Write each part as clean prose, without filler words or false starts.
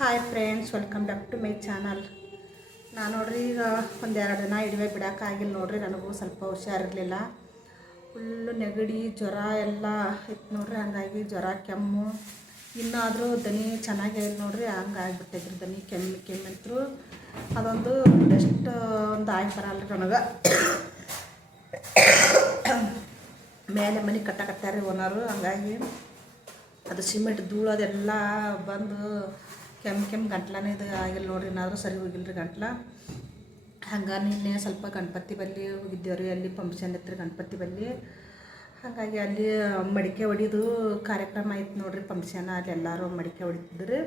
Hi friends, welcome back to my channel. ನಾನು ನೋಡ್ರಿ ಈಗ ಒಂದೆರಡು ದಿನ ಇಡುವೆ ಬಿಡೋಕ್ಕಾಗಿಲ್ಲ ನೋಡ್ರಿ. ನನಗೂ ಸ್ವಲ್ಪ ಹುಷಾರಿರಲಿಲ್ಲ. ಫುಲ್ಲು ನೆಗಡಿ ಜ್ವರ ಎಲ್ಲ ಇತ್ತು ನೋಡ್ರಿ. ಹಂಗಾಗಿ ಜ್ವರ ಕೆಮ್ಮು ಇನ್ನಾದರೂ ದನಿ ಚೆನ್ನಾಗೇ ಇಲ್ಲ ನೋಡ್ರಿ. ಹಂಗಾಗಿಬಿಟ್ಟಿದ್ರಿ ದನಿ ಕೆಮ್ಮಂತರು ಅದೊಂದು ಎಷ್ಟು ಒಂದು ಆಗಿ ಬರಲ್ಲ ರೀ ನನಗೆ. ಮೇಲೆ ಮನೆ ಕಟ್ಟಾಕತ್ತಾರೆ ಓನರು. ಹಂಗಾಗಿ ಅದು ಸಿಮೆಂಟ್ ಧೂಳು ಅದೆಲ್ಲ ಬಂದು ಕೆಮ್ಮು ಗಂಟ್ಲನೇ ಇದು ಆಗಿಲ್ಲ ನೋಡ್ರಿ. ಏನಾದರೂ ಸರಿ ಹೋಗಿಲ್ಲ ರೀ ಗಂಟ್ಲ. ಹಂಗೆ ನಿನ್ನೆ ಸ್ವಲ್ಪ ಗಣಪತಿ ಬಲ್ಲಿ ಹೋಗಿದ್ದೇವ್ರಿ. ಅಲ್ಲಿ ಫಂಕ್ಷನ್ ಇತ್ತು ರೀ ಗಣಪತಿ ಬಲ್ಲಿ. ಹಾಗಾಗಿ ಅಲ್ಲಿ ಮಡಿಕೆ ಹೊಡಿದು ಕಾರ್ಯಕ್ರಮ ಆಯ್ತು ನೋಡ್ರಿ. ಫಂಕ್ಷನ್ ಅಲ್ಲಿ ಎಲ್ಲರೂ ಮಡಿಕೆ ಹೊಡಿತಿದ್ರು.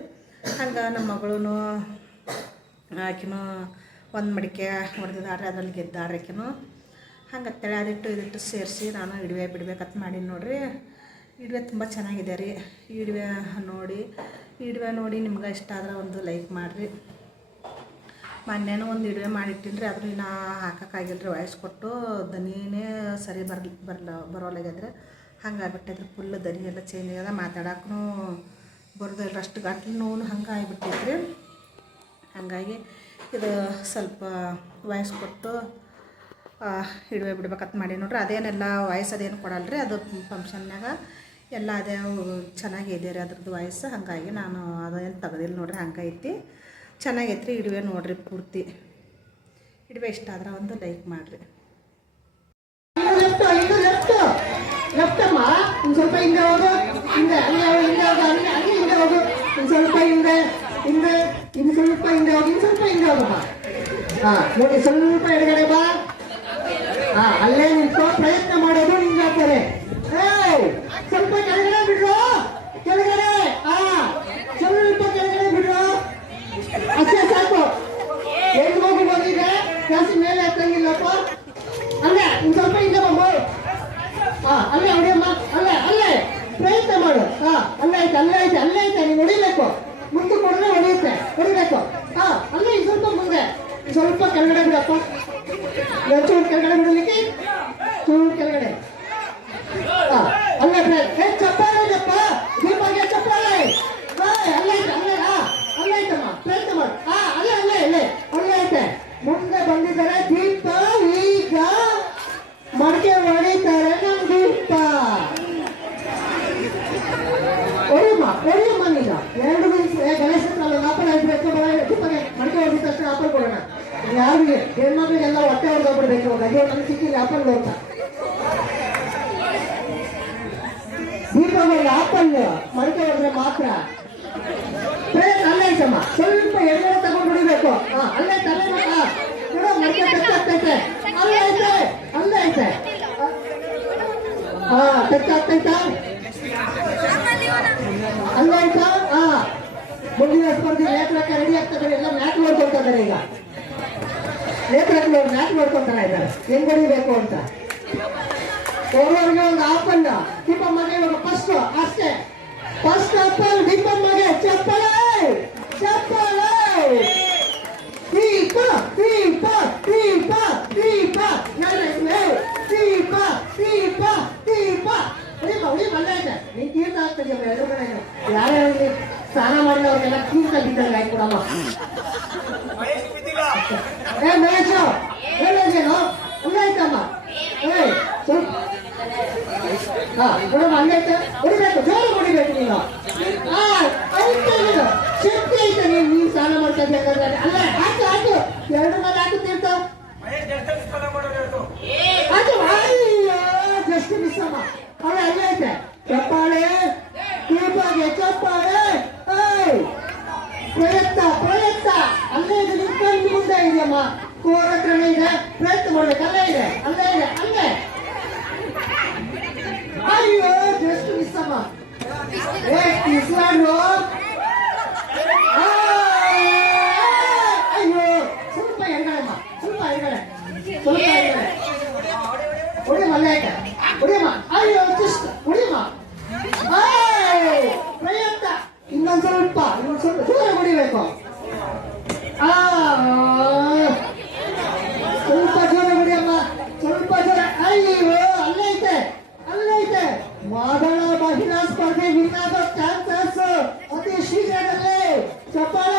ಹಂಗೆ ನಮ್ಮ ಮಗಳೂ ಆಕಿನೂ ಒಂದು ಮಡಿಕೆ ಹೊಡೆದಿದ್ದಾಡ್ರಿ. ಅದ್ರಲ್ಲಿ ಗೆದ್ದಾಡ್ರಿ ಆಕಿನೂ. ಹಂಗೆ ತೆಳೆದಿಟ್ಟು ಇದಿಟ್ಟು ಸೇರಿಸಿ ನಾನು ಇಡುವೆ ಬಿಡ್ಬೇಕಂತ ಮಾಡೀನಿ ನೋಡ್ರಿ. ಇಡುವೆ ತುಂಬ ಚೆನ್ನಾಗಿದೆ ರೀ. ಇಡುವೆ ನೋಡಿ ನಿಮ್ಗೆ ಇಷ್ಟ ಆದ್ರೆ ಒಂದು ಲೈಕ್ ಮಾಡಿರಿ. ಮೊನ್ನೆನೂ ಒಂದು ಇಡುವೆ ಮಾಡಿಟ್ಟಿನಿ ರೀ. ಅದ್ರ ನಾ ಹಾಕೋಕ್ಕಾಗಿಲ್ಲ ರೀ. ವಾಯ್ಸ್ ಕೊಟ್ಟು ದನಿನೇ ಸರಿ ಬರೋಲಾಗ್ಯದ್ರಿ. ಹಂಗಾಗ್ಬಿಟ್ಟೈತ್ರಿ. ಫುಲ್ ದನಿ ಎಲ್ಲ ಚೇಂಜ್ ಆಗ್ಯದ. ಮಾತಾಡೋಕ್ಕೂ ಬರೋದಿಲ್ಲ ಅಷ್ಟು ಗಂಟ್ಲು ನೋವು ಹಂಗೆ ಆಗಿಬಿಟ್ಟೈತ್ರಿ. ಹಾಗಾಗಿ ಇದು ಸ್ವಲ್ಪ ವಾಯ್ಸ್ ಕೊಟ್ಟು ಇಡುವೆ ಬಿಡ್ಬೇಕಂತ ಮಾಡಿ ನೋಡ್ರಿ. ಅದೇನೆಲ್ಲ ವಾಯ್ಸ್ ಅದೇನು ಕೊಡಲ್ಲ ರೀ. ಅದು ಫಂಕ್ಷನ್ನಾಗ ಎಲ್ಲ ಅದೇ ಚೆನ್ನಾಗಿದೆ ರೀ ಅದ್ರದ್ದು ವಾಯ್ಸ್. ಹಾಗಾಗಿ ನಾನು ಅದೇನು ತೆಗೆದಿಲ್ಲ ನೋಡ್ರಿ. ಹಂಗೈತಿ ಚೆನ್ನಾಗೈತೆ ರೀ ಇಡುವೆ ನೋಡ್ರಿ. ಪೂರ್ತಿ ಇಡುವೆ ಇಷ್ಟ ಆದ್ರೆ ಒಂದು ಲೈಕ್ ಮಾಡಿರಿ. ಸ್ವಲ್ಪ ಹಿಂದೆ ಹೋಗು, ಹಿಂದೆ ಹೋಗು, ಸ್ವಲ್ಪ ಹಿಂದೆ ಹಿಂದೆ ಇನ್ನು ಸ್ವಲ್ಪ ಹಿಂದೆ ಹೋಗಿ, ಇನ್ನು ಸ್ವಲ್ಪ ಹಿಂದೆ ಹೋಗಮ್ಮ. ನೋಡಿ ಸ್ವಲ್ಪ ಎಡಗಡೆ ಬಾ. ಅಲ್ಲೇ ನಿಂತು ಪ್ರಯತ್ನ ಮಾಡೋದು ನಿಂಗೆ ಆಗ್ತಾರೆ. ಸ್ವಲ್ಪ ಕೆಳಗಡೆ ಬಿಡ್ರು, ಕೆಳಗಡೆ ಸ್ವಲ್ಪ ಕೆಳಗಡೆ ಬಿಡ್ರು. ಅಷ್ಟೇ ಸಾಕು. ಎಲ್ಲಿ ಹೋಗಿ ಬಂದಿದೆ ಜಾಸ್ತಿ ಮೇಲೆ ಎತ್ತಂಗಿಲ್ಲಪ್ಪ. ಅಲ್ಲೇ ಇನ್ನು ಸ್ವಲ್ಪ ಹಿಂದೆ ಬಂದು ಅಲ್ಲೇ ಹೊಡಿಯಮ್ಮ. ಅಲ್ಲೇ ಪ್ರಯತ್ನ ಮಾಡು. ಅಲ್ಲೇ ಐತೆ ನೀನು ಹೊಡಿಬೇಕು. ಮುಂದೆ ಕೊಡದೆ ಹೊಡಿಬೇಕು. ಅಲ್ಲೇ ಇನ್ನು ಸ್ವಲ್ಪ ಮುಂದೆ ಸ್ವಲ್ಪ ಕೆಳಗಡೆ ಬಿಡಪ್ಪ. ಚೂರು ಕೆಳಗಡೆ ಬಿಡಲಿಕ್ಕೆ ಚೂರು ಕೆಳಗಡೆ. ಅಲ್ಲೇ ಚಪ್ಪಾಳೆಪ್ಪ. ದೀಪಾಗೆ ಚಪ್ಪಾಳೆ. ಅಲ್ಲೈತಮ್ಮ. ಪ್ರಯತ್ನ ಮಾಡು. ಅಲ್ಲೇ ಐತೆ. ಮುಂದೆ ಬಂದಿದ್ದಾರೆ ದೀಪ. ಈಗ ಮಡಿಕೆ ಹೊಡಿತಾರೆ ನಮ್ ದೀಪ. ಹೊಡಿಯಮ್ಮ ನೀನು. 2 ದಿವಸ ಗಣೇಶ ಆಪಲ್ ಆಯ್ತು. ದೀಪಗೆ ಮಡಿಕೆ ಹೊಡಿದ ತಕ್ಷಣ ಆಪಲ್ ಕೊಡೋಣ. ಯಾರಿಗೆ ಹೆಣ್ಮಕ್ಳಿಗೆಲ್ಲ ಹೊಟ್ಟೆ ಹೊಡೆದೋಗ್ಬಿಡ್ಬೇಕು. ಅಯ್ಯೋ ನಮ್ಗೆ ಸಿಕ್ಕಿಲ್ಲ ಆಪಲ್ ಅಂತ. ದೀಪಾವಳಿ ಆಪಲ್ ಮಡಿಕೆ ಹೊಡೆದ್ರೆ ಮಾತ್ರ. ಅಲ್ಲೇ ಐತಮ್ಮ. ಸ್ವಲ್ಪ ಎಣ್ಣೆ ತಗೊಂಡು ಹೊಡಿಬೇಕು. ಅಲ್ಲೇ ತಲೆ ಮಡಿಕೆ ತೆಗ್ದಾಗ್ತೈತೆ. ಅಲ್ಲೇ ಐತೆ. ತೆಗ್ದಾಗ್ತೈತಾ ಅಲ್ಲೇ ಆಯ್ತಾ. ಮುಂದಿನ ಸ್ಪರ್ಧೆ ನೇತ್ರಕ್ಕೆ ರೆಡಿ ಆಗ್ತದೆ. ಎಲ್ಲ ಮ್ಯಾಟ್ ನೋಡ್ಕೊಳ್ತಾ ಇದ್ದಾರೆ. ಈಗ ನೇತ್ರಕ್ಕೆ ಮ್ಯಾಟ್ ನೋಡ್ಕೊಳ್ತಾ ಇದ್ದಾರೆ ಹೆಂಗ್ ಹೊಡಿಬೇಕು ಅಂತ. ಒಬ್ಬೊಬ್ಬರಿಗೆ ಒಂದು ಆಪಲ್. ದೀಪಮ್ಮಗೆ ಇವಾಗ ಫಸ್ಟ್ ಅಷ್ಟೇ. ಫಸ್ಟ್ ಆಪಲ್ ದೀಪಮ್ಮಗೆ. ಚಪ್ಪಳೆ ದೀಪ ದೀಪ ದೀಪ ದೀಪ ದೀಪ ದೀಪ ದೀಪ. ಹೊಡಿ ಮಲ್ಲ ಇದೆ. ನೀನ್ ತೀರ್ಥ ಆಗ್ತದೆ. ಎರಡು ಕಡೆ ಯಾರ್ಯಾರು ಸ್ನಾನ ಮಾಡಿದ ಅವ್ರಿಗೆಲ್ಲ ತೀರ್ಥ ಬಿದ್ದಂಗೆ ಆಯ್ತು ಕೊಡಮ್ಮ. ಮಹೇಶ್ ಹೇಳೇನು ಉಳ್ಳಾಯ್ತಮ್ಮ. ಸ್ವಲ್ಪ ನೋಡಮ್ಮ. ಅಲ್ಲೈತೆ. ಹೊಡಿಬೇಕು. ಜೋರು ಹೊಡಿಬೇಕು ನೀನು. ಶಕ್ತಿ ಐತೆ. ನೀನು ಸ್ನಾನ ಮಾಡ್ತಾ ಇದ್ದೆ. ಅಲ್ಲೇ ಹಾಕು. 2 ಮೇಲೆ ಹಾಕು ತೀರ್ಥ. ಜಸ್ಟ್ ಮಿಸ್ ಅಮ್ಮ. ಅಲ್ಲೇ ಐತೆ. ಚಪ್ಪಾಳೆ ದೀಪಾಗೆ ಚಪ್ಪಾಳೆ. ಪ್ರಯತ್ನ ಅಲ್ಲೇ ಇದೆ. ನಿಂತ್ಕೊಂಡು ಮುಂದೆ ಇದೆಯಮ್ಮ. ಕೋರ ಹತ್ರನೇ ಇದೆ. ಪ್ರಯತ್ನ ಮಾಡ್ಬೇಕು. ಅಲ್ಲೇ ಅಯ್ಯೋ ಜಸ್ಟ್ ಮಿಸ್ ಅಮ್ಮ. ಇಸ್ಲಾಂಡು. ಅಯ್ಯೋ ಸ್ವಲ್ಪ ಎಡಗಡೆಮ್ಮ. ಹೊಡಿಯಮ್ಮ. ಅಲ್ಲೇ ಐತೆ. ಹೊಡಿಯಮ್ಮ. ಅಯ್ಯೋ ಜಸ್ಟ್ ಹೊಡಿಯಮ್ಮ. ಪ್ರಯತ್ನ ಇನ್ನೊಂದು ಸ್ವಲ್ಪ ದೂರ ಹೊಡಿಬೇಕು. ಸ್ವಲ್ಪ ಜೋರ ಹೊಡಿಯಮ್ಮ. ಸ್ವಲ್ಪ ಜೋರ. ಅಯ್ಯೋ ಅಲ್ಲೇ ಐತೆ. ಮೊದಲ ಮಹಿಳಾ ಸ್ಪರ್ಧೆ ವಿನ್ ಆಗೋ ಚಾನ್ಸಸ್ ಅತಿ ಶೀಘ್ರದಲ್ಲೇ. ಚಪ್ಪಾಳೆ.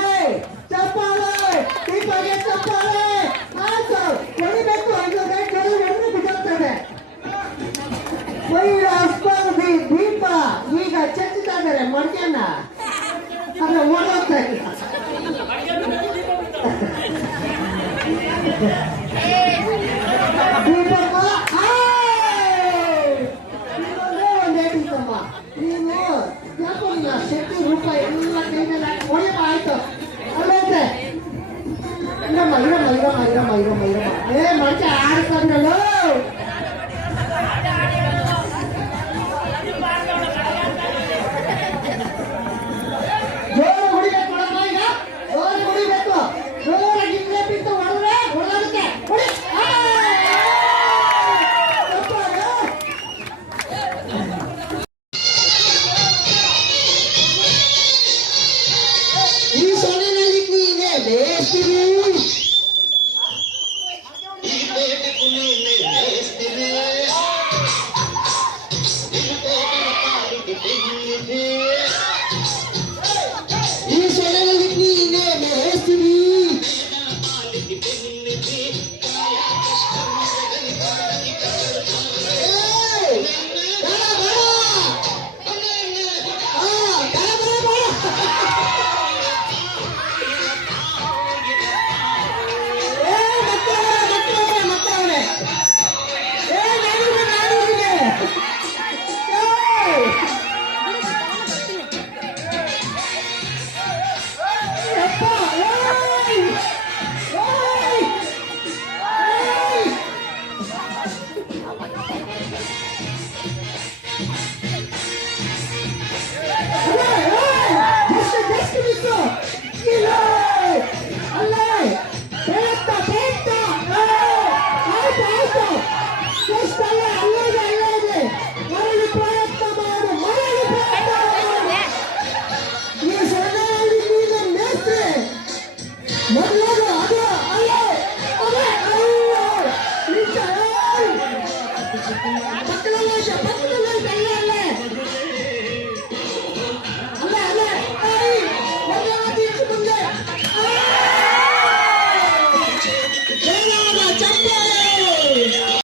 ಮಡ್ಕೆಯನ್ನ ಅಲ್ಲ ಓಡೋಗ್ತಾ ಇಲ್ಲ ದೀಪಮ್ಮ ಇನ್ನೊಂದೇ ಒಂದು ಹೇಳಿದ್ದಮ್ಮ ನೀನು ಯಾಕೋ ನೀನು ಆ ಶಕ್ತಿ ರೂಪ ಎಲ್ಲ ಕೈನಲ್ಲಿ ಹೊಡೆಯಪ್ಪ ಆಯ್ತು ಅಲ್ಲೋದ್ರೆ ಇರಮ್ಮ ಏ ಮಡ್ಕೆ ಆಡ್ಕೊಂಡ್ರಲ್ಲ ಜೋರು ಹೊಡಿಬೇಕು ನೋಡಮ್ಮ ಈಗ ಜೋರು ಹೊಡಿಬೇಕು ಜೋರಾಗಿ ಹಿಂದೆ ಬಿಟ್ಟು ಹೊಡೆದ್ರೆ ಹೊಡೆದಾಗುತ್ತೆ ಹೊಡಿ ಈ ಸೊನ್ನೆನಲ್ಲಿ ನೀನೆ ಬೇಸ್ತಿರಿ ಈ ಸೊನ್ನೆನಲ್ಲಿ ನೀನೆ ಬೇಸ್ತಿರಿ